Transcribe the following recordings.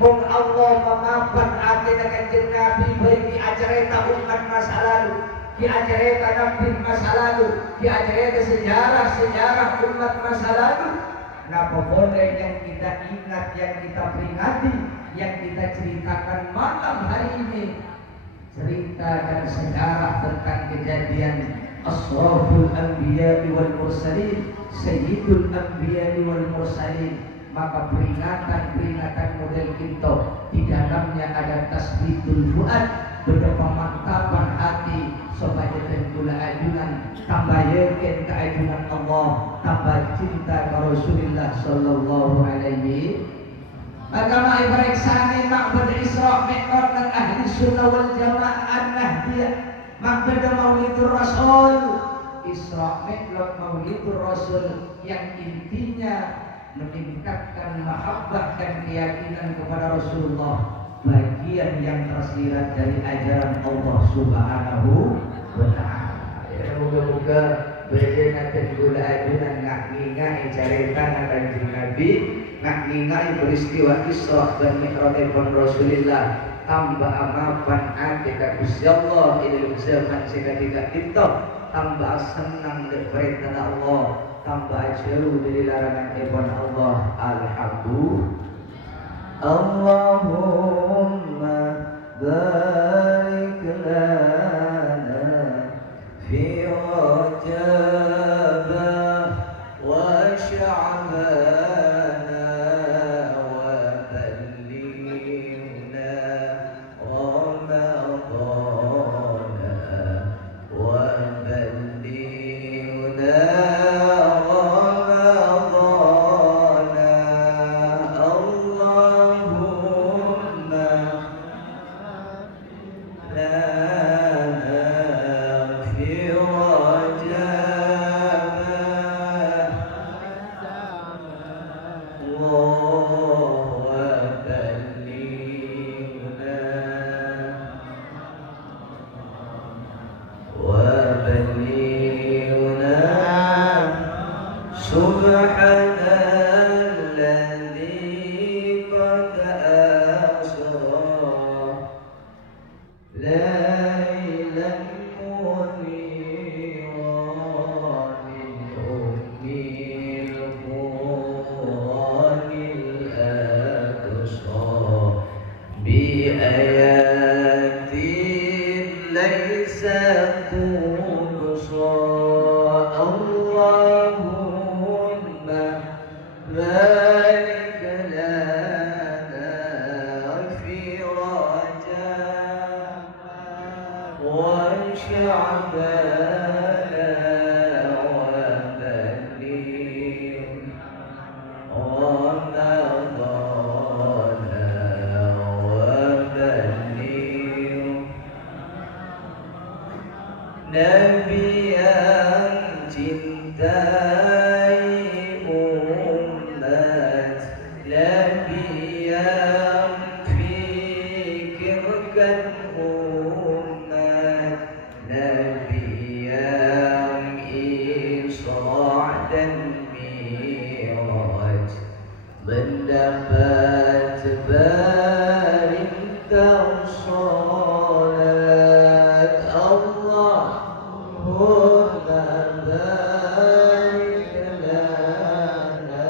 Mung Allah memapan atina kanjeng Nabi bagi acareta umat masa lalu, di acareta Nabi masa lalu, di acareta sejarah umat masa lalu. Kenapa boleh yang kita ingat, yang kita peringati, yang kita ceritakan malam hari ini, cerita dan sejarah tentang kejadian Asraful Anbiya wal Mursalin, Sayyidul Anbiya wal Mursalin. Maka peringatan model itu di dalamnya ada tasbihul fuad, berpemantapan hati supaya tentulah ajunan tambah yakin keajunan Allah, tambah cinta ke Rasulullah sallallahu alaihi. Maka ma'ibaraik sani ma'bad Isra' Mi'raj dan ahli sunnah wal jamaah an-nahdiyah, ma'bad Maulidur Rasul, Isra' Mi'raj Maulidur Rasul yang intinya meningkatkan mahabbah dan keyakinan kepada Rasulullah, bagian yang tersirat dari ajaran Allah Subhanahu wa ta'ala. Ya, moga-moga bagian dan gula ajunan ngak ngingai cerita Kanjeng Nabi, ngak ngingai peristiwa Isra dan Mi'raj pun Rasulullah, tambah amapan ati ka Gusti Allah ilmu zaman seketika kita, tambah senang dengan perintah Allah, tambah jauh dari larangan ibn Allah. Alhamdulillah. Allahumma barik lana fi Rajab wa Sya'ban wa ballighna Ramadan wa ballighna Nabi yang cintai umat, Nabi yang fikirkan umat, Nabi yang Isra' dan Mi'raj, mendapat perintah salat. Allahumma barik lana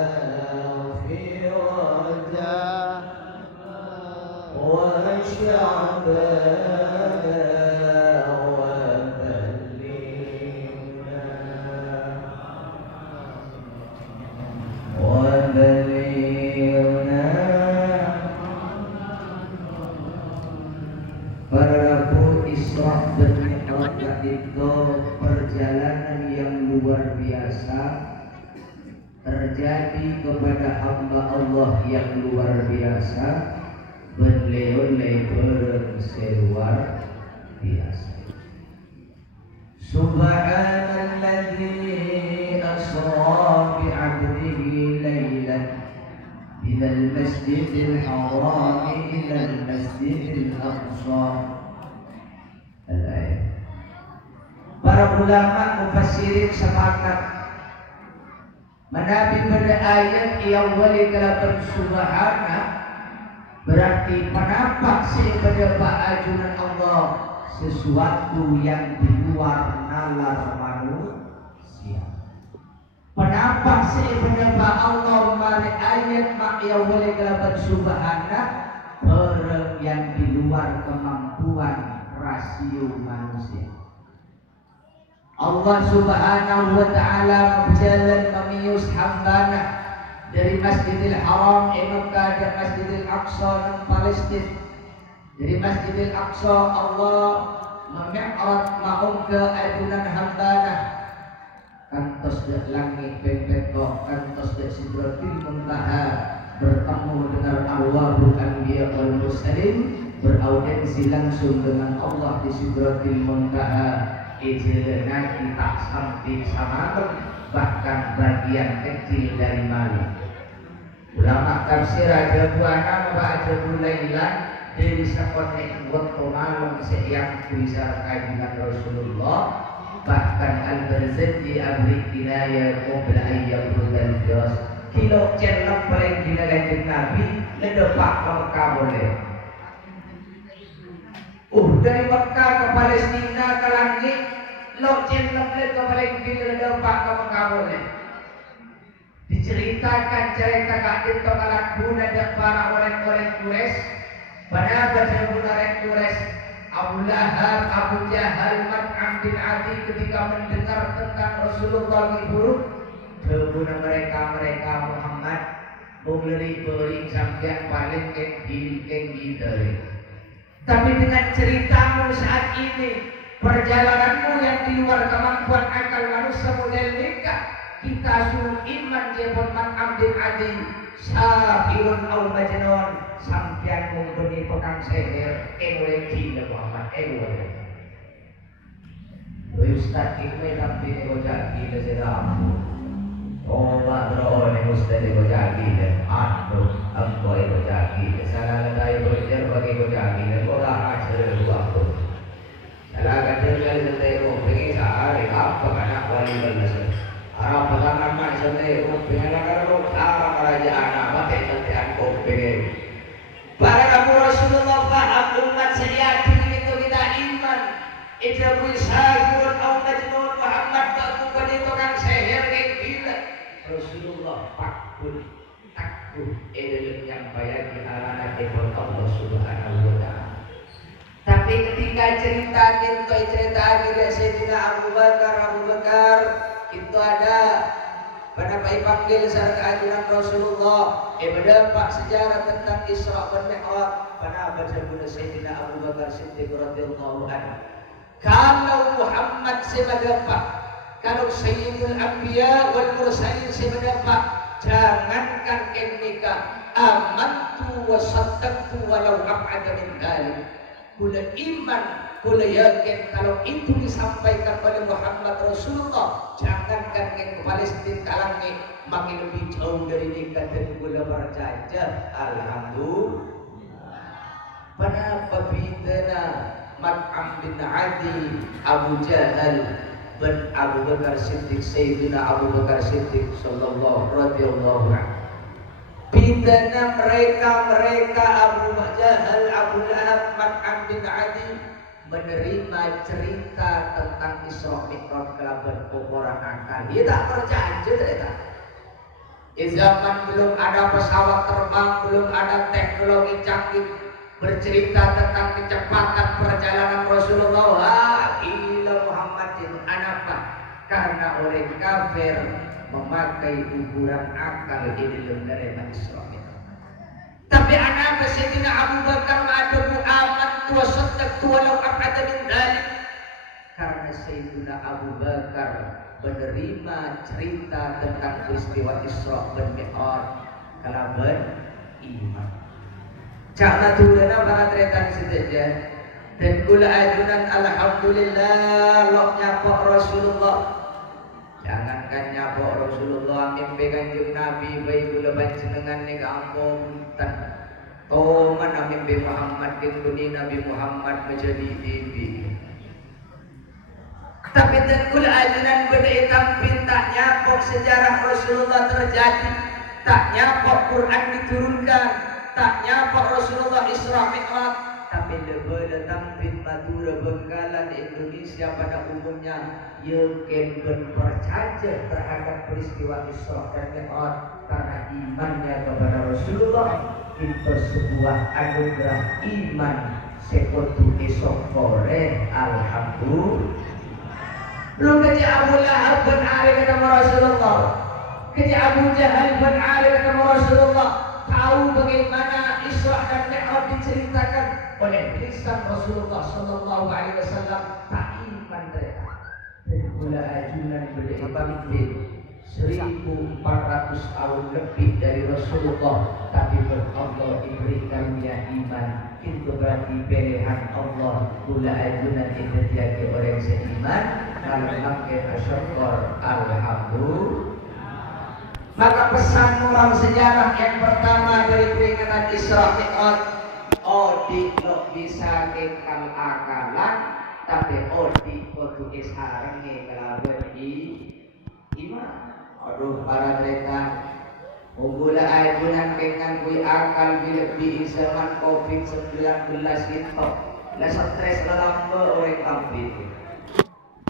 fi Rajab wa Sya'ban wa ballighna Para Isra' dan Mi'raj itu perjalanan yang luar biasa terjadi kepada hamba Allah yang luar biasa, beliau seluar biasa. Subhanalladzi asra bi'abdihi laylan minal masjidil haram ilal masjidil aqsa. Para ulama mufassirin sepakat menabi pada ayat yang wali kalaban subhana Berarti penampak sebenarnya ajunan Allah sesuatu yang di luar nalar manusia. Penampak sebenarnya Allah mari ayat mak ya boleh kelaban subhana orang yang di luar kemampuan rasio manusia. Allah subhanahu wa ta'ala berjalan memius hambana dari Masjidil Haram Mekah dan Masjidil Aqsa dan Palestina. Dari Masjidil Aqsa Allah memi'raj maum ke adunan hambana kantos dak langit pempetok kantos dak sidratil muntaha bertemu dengan arwahul anbiya wal mursalin beraudiensi langsung dengan Allah di sidratil muntaha. Ijelena kita sampai sama bahkan bagian kecil dari malam. Ulama tafsir ada buana baca bulailan dari sekolah waktu malam seiang tulisan kajian Rasulullah bahkan al-Barzanji abri kinaya qabla ayyam dan jos kilo celak paling dinalakan Nabi ledepak ke Mekah boleh. Dari Mekah ke Palestina ke langit lo celak ke Palestina ledepak ke Mekah boleh. Diceritakan cerita kakek tokalan guna dan para orang-orang Quraisy pada baca orang Quraisy Abu Lahab, Abu Jahal, Mat'am bin Adi ketika mendengar tentang Rasulullah buruk kemudian mereka Muhammad mengerik bering sampai paling kenggi dari. Tapi dengan ceritamu saat ini perjalananmu yang di luar kemampuan akal manusia model nikah kita suruh iman jebon Mat'am bin Adi sahirun au majnun sampian memberi petang seher mulai gila Muhammad mulai Ustaz ikme tapi nego jagi le sedamu oba dro ne Ustaz nego jagi le aduh ambo nego jagi le salah dai berjar bagi nego jagi le ora ajar waktu salah kader kali sentero pengen sehari apa kana wali belas arah pasangan mak sentero pengen karo arah kerajaan apa teh kopi para Nabi Rasulullah faham umat seyakin itu kita iman ijabul sahirun au majnun Muhammad tak bukan itu kan seher kayak gila Rasulullah takut dalam yang bayar anak ekor Allah subhanahu wa ta'ala. Tapi ketika cerita akhirnya Sayyidina Abu Bakar itu ada pada panggil saat keajuan Rasulullah berdampak sejarah tentang Isra dan Mi'raj pada baca guna Sayyidina Abu Bakar Siddiq radhiyallahu anhu. Kalau Muhammad seberdampak, kalau Sayyidul Anbiya wal Mursalin seberdampak, jangankan nikah amantu wa saddaqtu walau ab'ada min dhalik. Kula iman, kula yakin kalau itu disampaikan oleh Muhammad Rasulullah, jangankan ke Palestina kalangnya makin lebih jauh dari nikah dan kula percaya. Alhamdulillah. Kenapa bidana Mat'am bin Adi, Abu Jahal bin Abu Bakar Siddiq, Sayyidina Abu Bakar Siddiq sallallahu radhiyallahu anhu. Bidana mereka Abu Jahal, Abu Lahab, Mat'am bin Adi menerima cerita tentang Isra Mi'raj kelaban orang akal. Dia tak percaya cerita. Di zaman belum ada pesawat terbang, belum ada teknologi canggih, bercerita tentang kecepatan perjalanan Rasulullah. Gila Muhammadin anapa? Karena orang kafir memakai ukuran akal ini dalam menerima Isra Mi'raj. Tapi anak Sayyidina Abu Bakar ma'adabu aman tua saddaq walau ab'ada min dhalik. Karena Sayyidina Abu Bakar menerima cerita tentang peristiwa Isra dan Mi'raj kalaban iman. Cakna turana para tretan saja dan kula ajunan alhamdulillah lo nyapa Rasulullah. Jangankan nyapa Rasulullah mimpi kanjeng Nabi baik kula panjenengan ning ampunten. Mana mimpi Muhammad dibuni Nabi Muhammad menjadi TV. Tapi dan kula ajunan beda tampil tak nyapok sejarah Rasulullah terjadi, tak nyapok Quran diturunkan, tak nyapa Rasulullah Isra Mi'raj, tapi lebih datang bin Madura Benggalan Indonesia pada umumnya yakin dan percaya terhadap peristiwa Isra dan Mi'raj karena imannya kepada Rasulullah itu sebuah anugerah iman sekutu esok sore. Alhamdulillah. Lu kerja Abu Lahab bin Ali ketemu Rasulullah, kerja Abu Jahal bin Ali ketemu Rasulullah, tahu bagaimana Isra dan Mi'raj diceritakan oleh lisan Rasulullah Sallallahu Alaihi Wasallam, tak iman mereka. Pula ajunan berdiri 1400 tahun lebih dari Rasulullah, tapi Allah diberikan dia iman. Itu berarti pilihan Allah. Pula ajunan itu jadi orang seiman. Kalau makin syukur, alhamdulillah. Maka pesan moral sejarah yang pertama dari peringatan Isra Mi'raj, odi lo bisa kekal akalan, tapi odi kudu isarange kelawan iman. Aduh para mereka Ugula ajunan kengan kui akal bila di zaman COVID-19 itu lah stres lelamba orang kampung.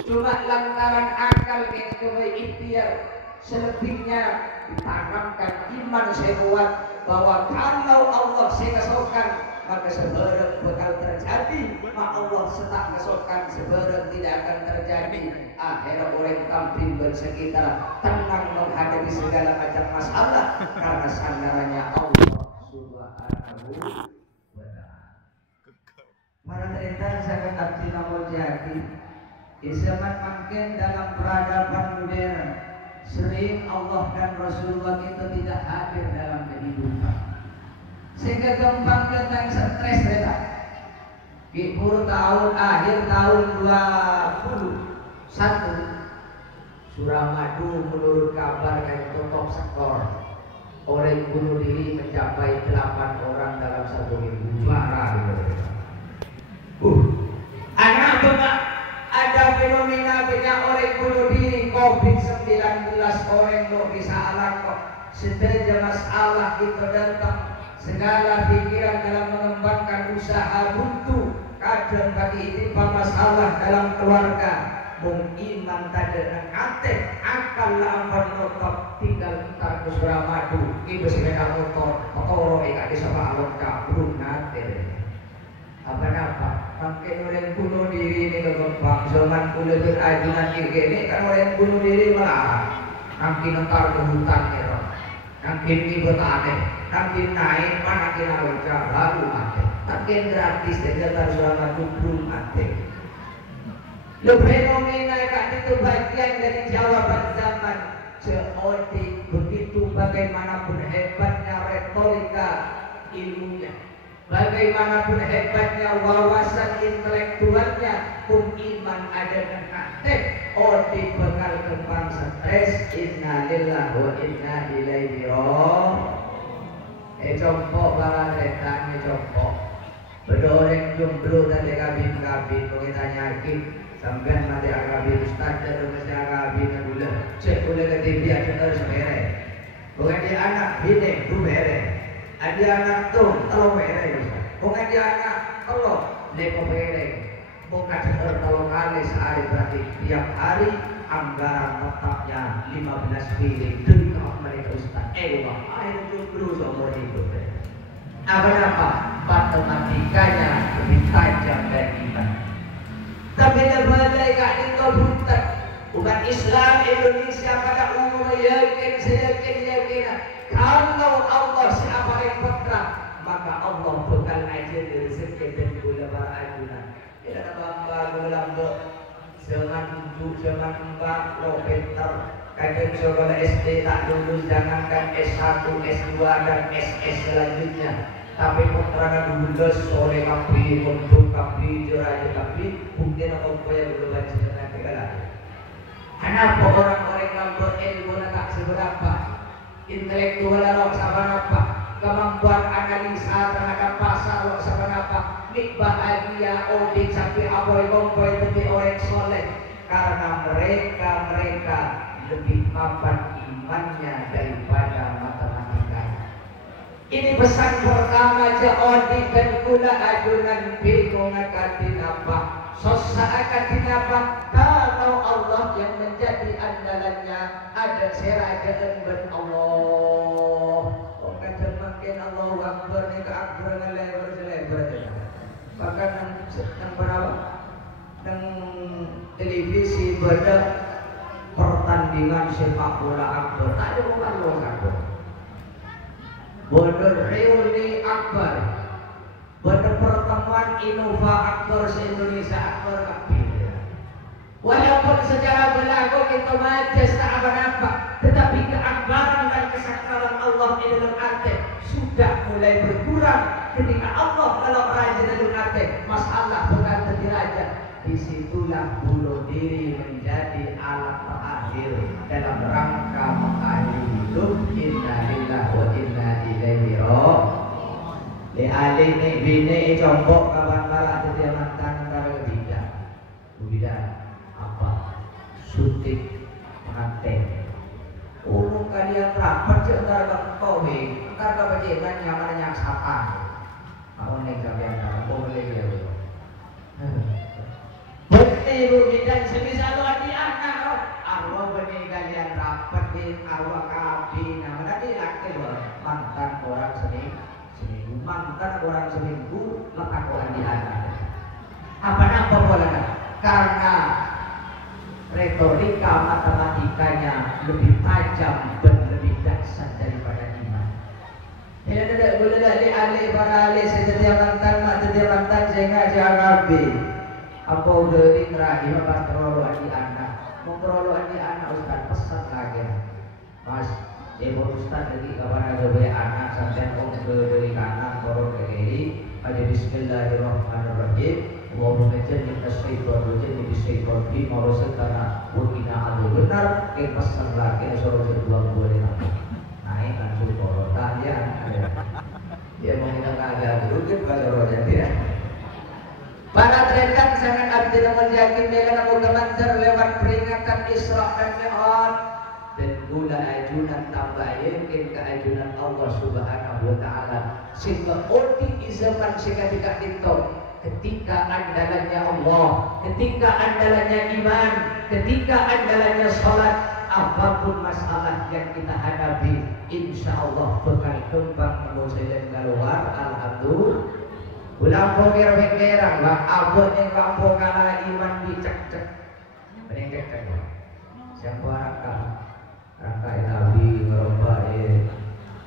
Cuma lantaran akal yang kebaik ikhtiar, selebihnya ditanamkan iman saya kuat bahwa kalau Allah saya kesokan maka sebarang bakal terjadi, maka Allah setak kesokan sebarang tidak akan terjadi. Akhirnya orang kampung bersekitar tenang menghadapi segala macam masalah karena sandarannya Allah Subhanahu wa ta'ala. Para terintan sangat abdi namul jati di zaman makin dalam peradaban modern sering Allah dan Rasulullah itu tidak hadir dalam kehidupan, sehingga gampang datang stres mereka. Di akhir tahun 2021 Suramadu menurut kabar yang tutup skor orang bunuh diri mencapai 8 orang dalam 1 minggu. Juara anak bapak, ada fenomena banyak orang bunuh diri COVID-19 orang lo bisa alam kok. Setiap masalah itu datang, segala pikiran dalam mengembangkan usaha buntu, kadang bagi itu masalah dalam keluarga. Iman tadi dengan ate akal lawan notop tinggal entar ke Suramadu ibu sepeda motor otoro ika di sama alon cabrung nate apa makin orang bunuh diri ini kegempang zaman kulit ajunan ini kan orang bunuh diri malah makin entar ke hutan ya makin ribet aneh makin naik makin alon lalu ate makin gratis dan entar Suramadu belum ate. Lo fenomena itu bagian dari jawaban zaman seorang begitu bagaimanapun hebatnya retorika ilmunya, bagaimanapun hebatnya wawasan intelektualnya, iman ada dan aktif, odi bakal kembang stres. Innalillahi wa inna ilaihi raji'un. Contoh para retanya contoh bedoreng jomblo tadi kabin kita nyakin sampai nanti akabin ustaz dan mesti akabin gula cek boleh ke TV ada terus mere bukan dia anak bini tu mere ada anak tu tolong mere bukan dia anak tolong leko mere bukan tertolong kali sehari berarti tiap hari anggaran tetapnya 15 piring dari mereka ustaz air jomblo seumur hidup apa matematikanya lebih tajam dari iman. Tapi lebih kak itu bukan Islam Indonesia pada umumnya yakin kalau Allah siapa yang putra maka Allah bakal aja dari rezeki dan gula para ajunan. Tidak ada bamba zaman ujuk zaman mbak lo pintar kadang sekolah SD tak lulus jangankan S1 S2 dan SS selanjutnya. Tapi keterangan lulus oleh kapi, untuk kapi, jeraja kapi, mungkin apa yang belum baca dengan segala. Kenapa orang-orang yang berilmu tak seberapa, intelektual lo seberapa, kemampuan analisa terhadap pasar lo seberapa, nik bahagia, odik sampai aboy-boy lebih orang soleh, karena mereka lebih mapan imannya daripada matematika. Ini pesan pertama Jaodi dan kula ajunan bingung akan dinapa. Sosa akan dinapa. Kalau Allah yang menjadi andalannya ada serajaan ben Allah. Oh kata makin Allah Akbar ni ke Akbar lebar. Bahkan nang berapa? Nang televisi pada pertandingan sepak bola Akbar. Tak ada bukan luar Akbar. Bodoh reuni Akbar, bodoh pertemuan Innova Akbar se-Indonesia Akbar Kabir. Walaupun secara berlaku kita majas tak apa-apa, tetapi keakbaran dan kesakralan Allah di dalam hati sudah mulai berkurang. Ketika Allah kalau raja dalam hati, masalah bukan jadi raja. Disitulah bunuh diri menjadi alat terakhir dalam rangka mengakhiri hidup. Innalillahi wa inna ilaihi raji'un. Di alih ni bini combok kawan malah jadi mantan antara bida apa suntik pengantin. Ulung kalian rapat sebentar kau ntar kebajikan nyamannya satan. Kau ni kalian tak boleh ya. Bertiru dan sebisa lu adi anak arwah benih kalian rapat di arwah kabi nama tadi laki mantan orang seminggu mantan orang seminggu letak orang di anak apa pola karena retorika matematikanya lebih tajam dan lebih dahsyat daripada iman. Bila tidak boleh alih para alih setiap mantan sehingga jangan apa udah di terakhir pas terlalu di anak Ustaz pesan lagi mas ibu Ustaz lagi kapan ada banyak anak sampai om ke dari kanan turun ke kiri ada Bismillahirrahmanirrahim wa mengajar kita syaitan rojin di syaitan bi mau sekana wakina ada benar ke pesan lagi suruh kedua boleh naik langsung turun tanya dia mau kita agak berukit pada roda dia. Para tretan sangat abdi namun yakin mereka namun kemancar lewat peringatan Isra dan Mi'raj dan gula ajunan tambah yakin keajunan Allah Subhanahu wa Ta'ala sehingga oti izaman seketika itu ketika andalannya Allah, ketika andalannya iman, ketika andalannya sholat, apapun masalah yang kita hadapi insya Allah bakal kembang menuju keluar. Alhamdulillah. Ulampung kira-kira, wah abot yang kampung kalah iman dicek-cek, bening cek-cek. Siapa rangka Nabi merubah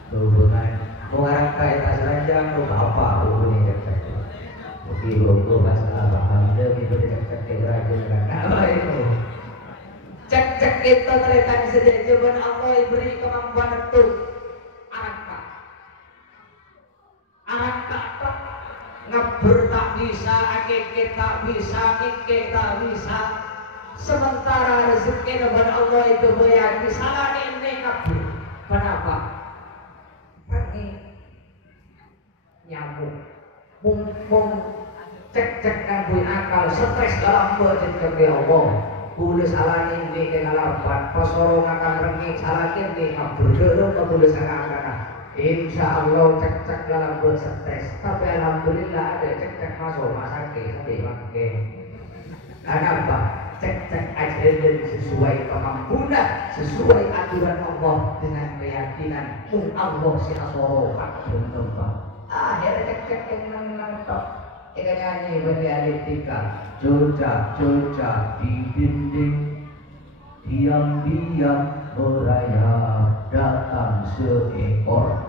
hubungan, rangka itu seranjang rupa apa hubungan cek-cek. Mungkin logo masalah paham dia itu cek-cek kerajaan kan? Apa itu? Cek-cek itu terletak saja jawaban Allah beri kemampuan itu. Arangka ngebur tak bisa, akikit tak bisa, nikik tak bisa. Sementara rezeki dari Allah itu bayar salah ini kabur. Kenapa? Pergi nyambung, mumpung cek-cek ngabui akal, stres dalam bercek ke Allah. Bulu salah ini kenalapan, pasorong akan rengi salah ini kabur dulu kabur salah. Insya Allah cek-cek dalam bersetes. Tapi alhamdulillah ada cek-cek masuk rumah sakit. Karena apa? Cek-cek aja sesuai kemampuan, sesuai aturan Allah dengan keyakinan Allah si asoro akhirnya cek-cek yang menang top. Ikan nyanyi berdialektika, jojak di dinding, diam-diam berayap datang seekor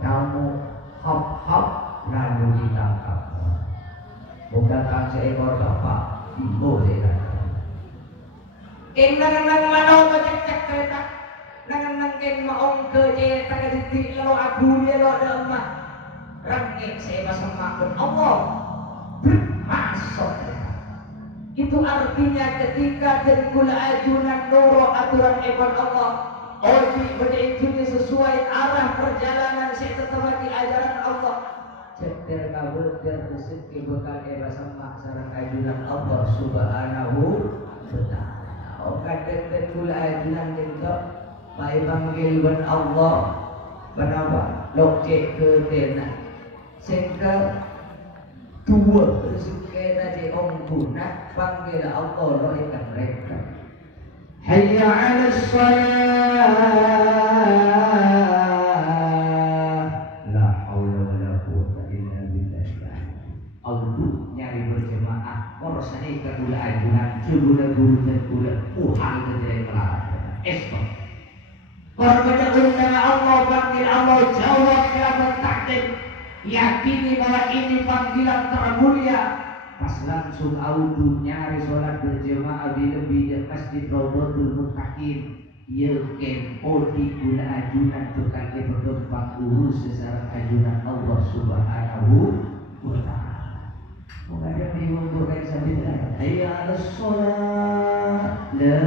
nyamuk hap-hap lalu ditangkap. Datang seekor bapak ibu dia. Nang manau cek kereta, nang maong ke je tak jadi lalu aku dia lo ada emak. Rangkeng saya bersama Allah masuk. Itu artinya ketika terkula ajunan noro aturan ekor Allah Oji berikutnya sesuai arah perjalanan saya tetap di ajaran Allah. Ceter kabur dan rezeki bekal bersama sarang ajunan Allah Subhanahu wa Ta'ala. Okat terkula ajunan itu baik panggil ben Allah. Kenapa? loke ke tena sehingga dua rezeki dari orang guna panggil Allah rohkan mereka hayya 'ala shalah la haula wala quwwata illa billah Allah nyari berjemaah korosane kedua ajunan cebuna guru dan gula uhal dari kelapa esok korban undang Allah panggil Allah jawab kiamat takdir yakini bahwa ini panggilan termulia pas langsung audu nyari sholat berjemaah di lebih masjid Raudhatul Muttaqin yeukeun odi guna ajunan tukang berkembang urus secara ajunan Allah Subhanahu wa ta'ala. Moga dia diukur kayak sabila hayya 'alas shalah la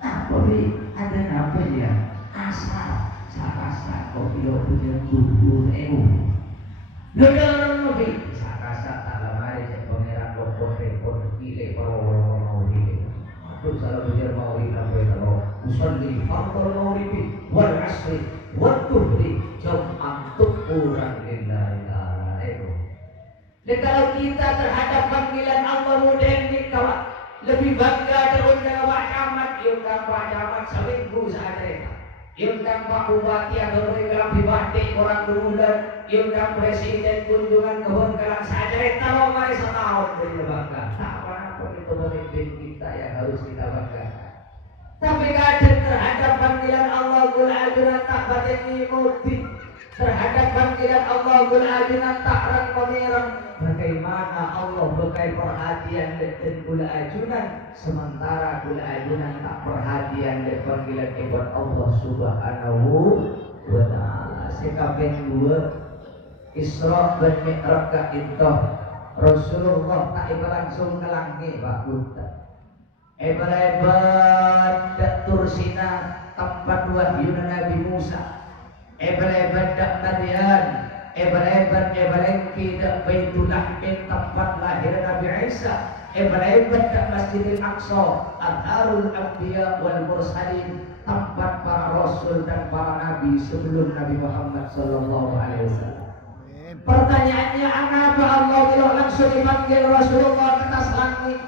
apa bi ada apa ya asal sakasa kok yo punya tubuh Lodar nabi sakasa talamare cek pangeran pokok kile para hile aduh salah bejar mau apa kalau usalli fardhu maghribi wal asri wal dhuhri jam'an tuquran lillahi ta'ala dan kalau kita terhadap panggilan Allah mudeng dikawa lebih bangga terundang Pak Camat yang Pak Camat seminggu saja yang Pak Bupati atau mereka pribadi orang bulan yang presiden kunjungan kebun kalang saja kalau mereka setahun dari lembaga tak apa-apa itu pemimpin kita yang harus kita banggakan tapi kadang terhadap panggilan Allah kul ajunan tak batin mimudi terhadap panggilan Allah kul ajunan tak rang pemirang bagaimana Allah berkai perhatian dan kul ajunan sementara kul ajunan tak perhatian dan panggilan kepada Allah Subhanahu wa ta'ala sekabeh dua Isra dan Mi'raj ka itu Rasulullah tak langsung ke langit Pak Buta Eber-eber dak Tursina tempat wahyu Nabi Musa eber-eber dak Madian eber-eber eberengki dak Baitullah min tempat lahir Nabi Isa eber-eber dak Masjidil Aqsa Atharul Anbiya wal Mursalin tempat para Rasul dan para Nabi sebelum Nabi Muhammad sallallahu alaihi wasallam. Pertanyaannya kenapa Allah tidak langsung dipanggil Rasulullah ke atas langit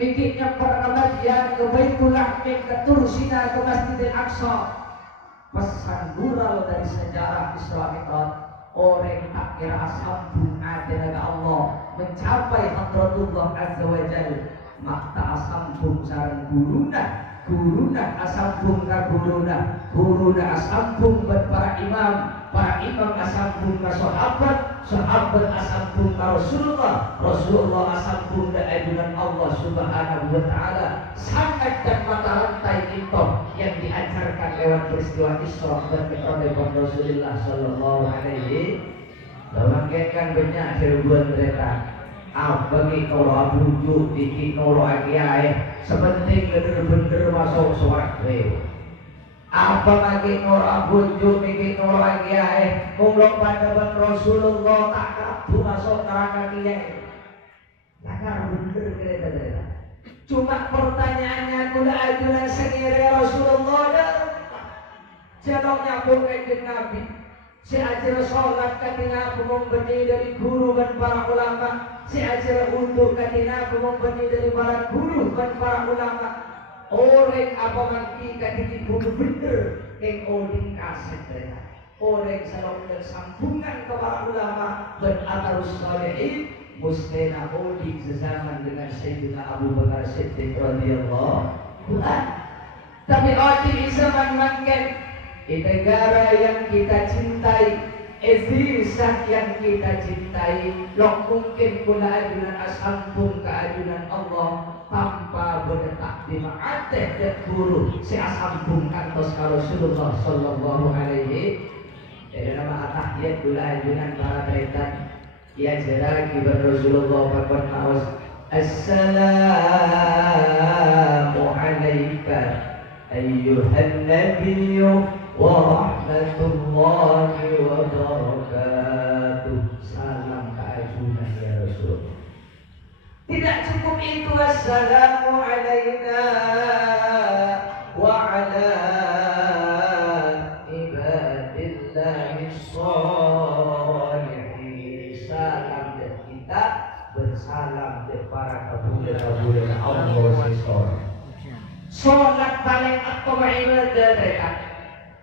bikinnya perkembangan ke Baitullah ke Tursina ke Masjidil Aqsa pesan mural dari sejarah Isra Mi'raj orang tak kira sambung ada Allah mencapai Hadratullah Azza wa Jalla makta sambung sareng guruna asambung ka guruna asambung para imam asambung ka sahabat asambung ka Rasulullah asambung ka ajunan Allah Subhanahu wa ta'ala sangat dan mata rantai itu yang diajarkan lewat peristiwa Isra dan Mi'raj Rasulullah sallallahu alaihi wasallam kan banyak ribuan mereka bagi nolo bujuk dikit nolo akiai sepenting bener-bener masuk suarga apa lagi nolo bujuk dikit nolo akiai ngomong pada Rasulullah tak kabur masuk neraka kiai nakar bener kira-kira cuma pertanyaannya kula ajunan sendiri Rasulullah dan jadoknya pun kanjeng Nabi si ajar sholat katina membeni dari guru dan para ulama si ajar untuk katina membeni dari para guru dan para ulama orang apa mangki katini guru bener yang odin kaset orang selalu sambungan ke para ulama dan atarus solehin mustena odin sezaman dengan Sayyidina Abu Bakar Siddiq radhiyallahu anhu tapi odin zaman mangken di negara yang kita cintai, Indonesia yang kita cintai, lo mungkin pula ajunan asambung ke ajunan Allah tanpa berdetak di ma'ateh dan guru si asambung kantos ka Rasulullah sallallahu alaihi dan nama atahiyat pula ajunan para taitan ya jeraki ber Rasulullah pakon maus assalamu alaika ayyuhan nabiyyu warahmatullahi wabarakatuh salam keajunan ya Rasul tidak cukup itu assalamu alaina wa ala ibadillahi salam dan kita bersalam dan para kabul Allah sesorat. Sholat paling akbar ibadah mereka.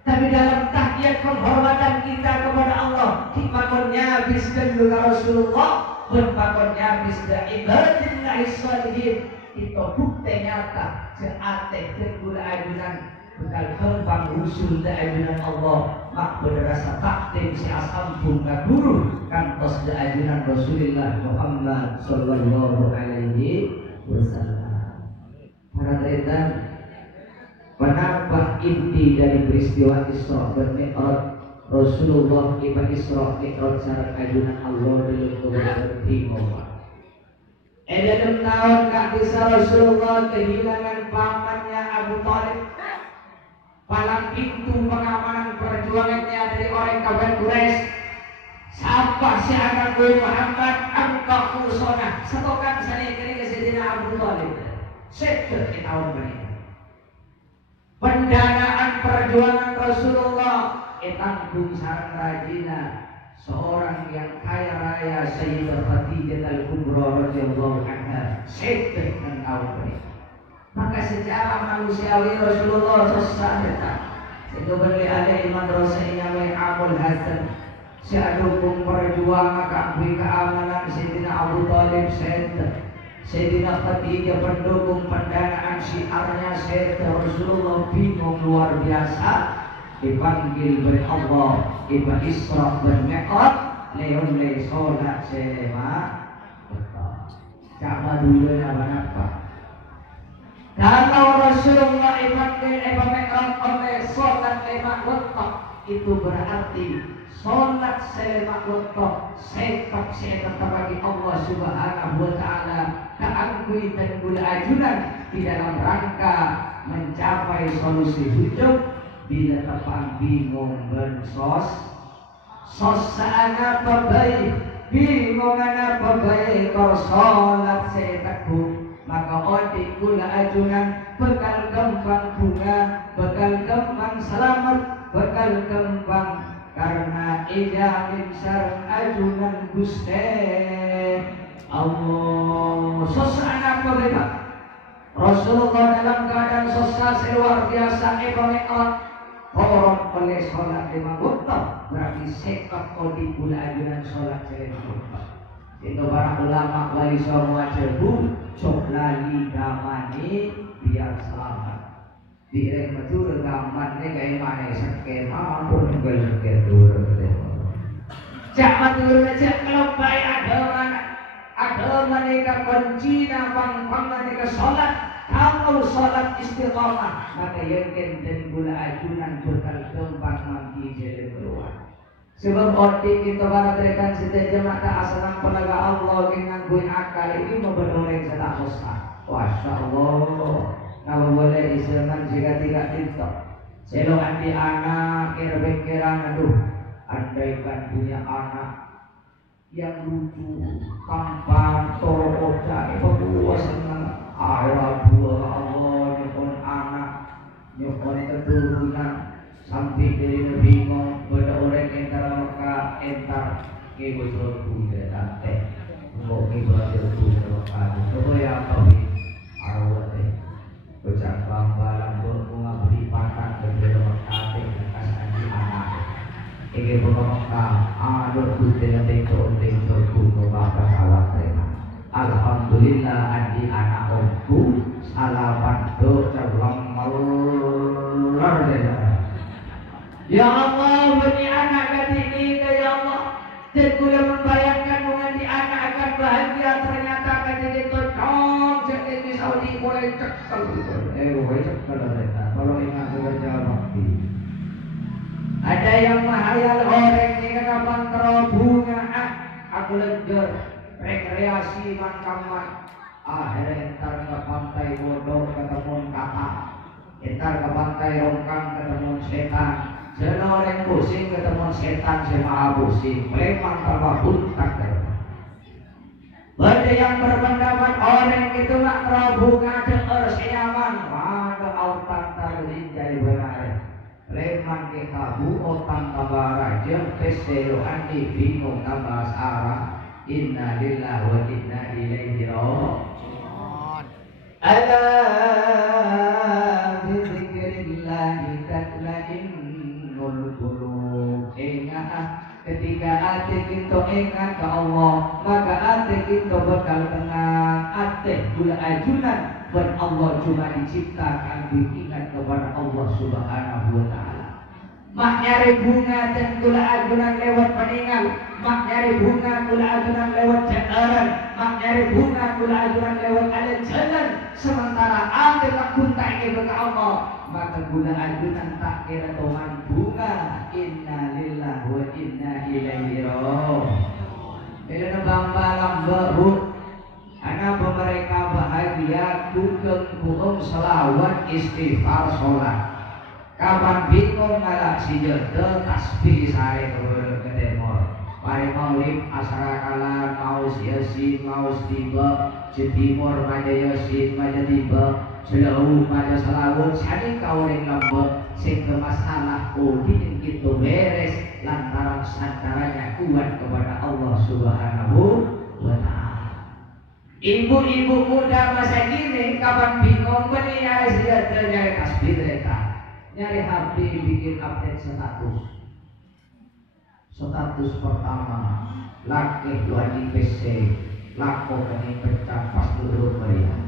Tapi dalam tahiyat penghormatan kita kepada Allah, dipakonnya bisdan juga Rasulullah, berpakonnya bisdan ibadillah sholihin. Itu bukti nyata seate tegula ajunan bekal kembang usul da ajunan Allah mak berasa takdim si asampun guru kantos da ajunan Rasulullah Muhammad sallallahu alaihi wasallam. Para rekan, penambah inti dari peristiwa Isra dan Mi'raj Rasulullah iba Isra Mi'raj sareng ajunan Allah dalam kebertimauan. Ada 6 tahun gak bisa Rasulullah kehilangan pamannya Abu Thalib. Palang pintu pengamanan perjuangannya dari orang kafir Quraisy. Siapa si anak Muhammad engkau kusona setokan sana kini kesedina Abu Thalib. Seter di tahun ini. Pendanaan perjuangan Rasulullah tanggung sareng rajina seorang yang kaya raya Sayyidah Khadijah Al-Kubra radhiyallahu anha seter dan tahun ini. Maka secara manusiawi Rasulullah sesat. Itu beli ada iman rasanya Amul Hasan. Si adukung perjuangan kakui keamanan Sayyidina Abu Thalib seter. Sayyidina Khadijah pendukung pendanaan syiarnya seter. Rasulullah bingung luar biasa. Dipanggil oleh Allah iba Isra dan Mi'raj leon le sholat selema betul. Cama dulu apa? Kalau Rasulullah dipanggil iba Mi'raj oleh sholat lema betul, itu berarti sholat selema betul sepak sepak bagi Allah Subhanahu wa Ta'ala keangkui dan gula ajunan di dalam rangka mencapai solusi hidup. Bila tepang bingung bensos sosana pabai bingung apa baik kau sholat setakku maka odi gula ajunan bekal kembang bunga bekal kembang selamat bekal kembang karena ijamin sareng ajunan Gusti Allah. Sosana pabai Rasulullah dalam keadaan sosial luar biasa ekonomi orang oleh sholat 5 waktu berarti sekap kodi gula ajunan sholat 5 waktu. Itu para ulama wali semua cebu cok lali gamani biar selamat. Biar betul gamane kayak mana skema pun kalau kedur. Cak matur cak kalau baik agama mereka kunci napang mereka sholat. Kalau sholat istiqamah maka yakin dan gula ajunan bekal kembang mandi jadi keluar. Sebab otik kita para rekan sejajar mata asalan pelaga Allah dengan gue akal ini membenoleh salah usaha. Masya Allah. Kalau boleh istilahkan jika tidak tintok. Selokan di anak kira-kira aduh andaikan punya anak yang lucu, tampan, torokoca, puas dengan arah dua Allah nyokon anak, nyokon keturunan sampai dari bingung pada orang entar maka entar ke bocor kuda tante, mau ke bocor kuda maka coba yang kau arwah deh, bocor bambalan bunga beri patah berbeda maka bekas anji anak. Ini pengomongkan aduh kuda tengok kuda bapak salah saya. Alhamdulillah adi anak omku salapan do cerlang malur ya Allah beri anak gadis ini ya Allah dan kuda membayangkan mengenai anak akan bahagia ternyata gadis itu dong jadi di Saudi boleh cekal boleh cekal kalau ingat bekerja bakti. Ada yang mahayal orang ini kenapa terobunga aku leger rekreasi makaman akhirnya entar ke pantai bodoh ketemu kata entar ke pantai rongkang ketemu setan senoreng pusing ketemu setan semaha pusing memang terbahun tak ada yang berpendapat orang itu nak terobunga denger senyaman ada autan terlinjai benar leman ke kabu otan tambah raja peselo andi bingung tambah sarah Inna lillahi wa inna ilaihi raji'un. Ala bi dzikrillahi tatma'innul qulub. Ketika hati kita ingat ke Allah, maka hati kita bakal tenang. Hati gula ajunan dan Allah cuma diciptakan diingat kepada Allah Subhanahu wa ta'ala. Mak nyari bunga dan gula ajunan lewat meninggal, mak nyari bunga gula ajunan lewat jalanan, mak nyari bunga gula ajunan lewat ada jalan. Sementara hati lakun tak ingin ke Allah, maka gula ajunan tak kira toman bunga. Inna lillahi wa inna ilaihi raji'un. Bila bamba lambahu anak mereka bahagia kukeng selawat istighfar sholat. Kapan bingung ngalak si jeda tasbih sare ke temor. Pari maulid asara kalan maus yasin maus tiba cetimor maja yasin maja tiba selau maja selawut sani kauring lembut sing ke masalah udin gitu beres lantaran sandarannya kuat kepada Allah Subhanahu wa ta'ala. Ibu-ibu muda masa kini kapan bingung beni nyari si jeda nyari tasbih mereka, nyari HP bikin update status pertama laki wajib PC lako kini pecah pas turun meriah.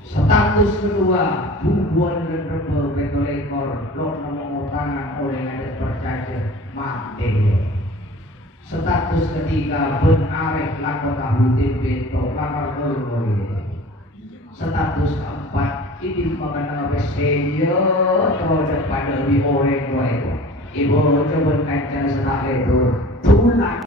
Status kedua bubuan dan rebe betolekor lo nomor tangan oleh ada percaca mati. Status ketiga ben arek lako tahu beto kamar turun. Status keempat ini mengenal beseyo terhadap pada di orang tua itu. Ibu coba kancang senak itu tulang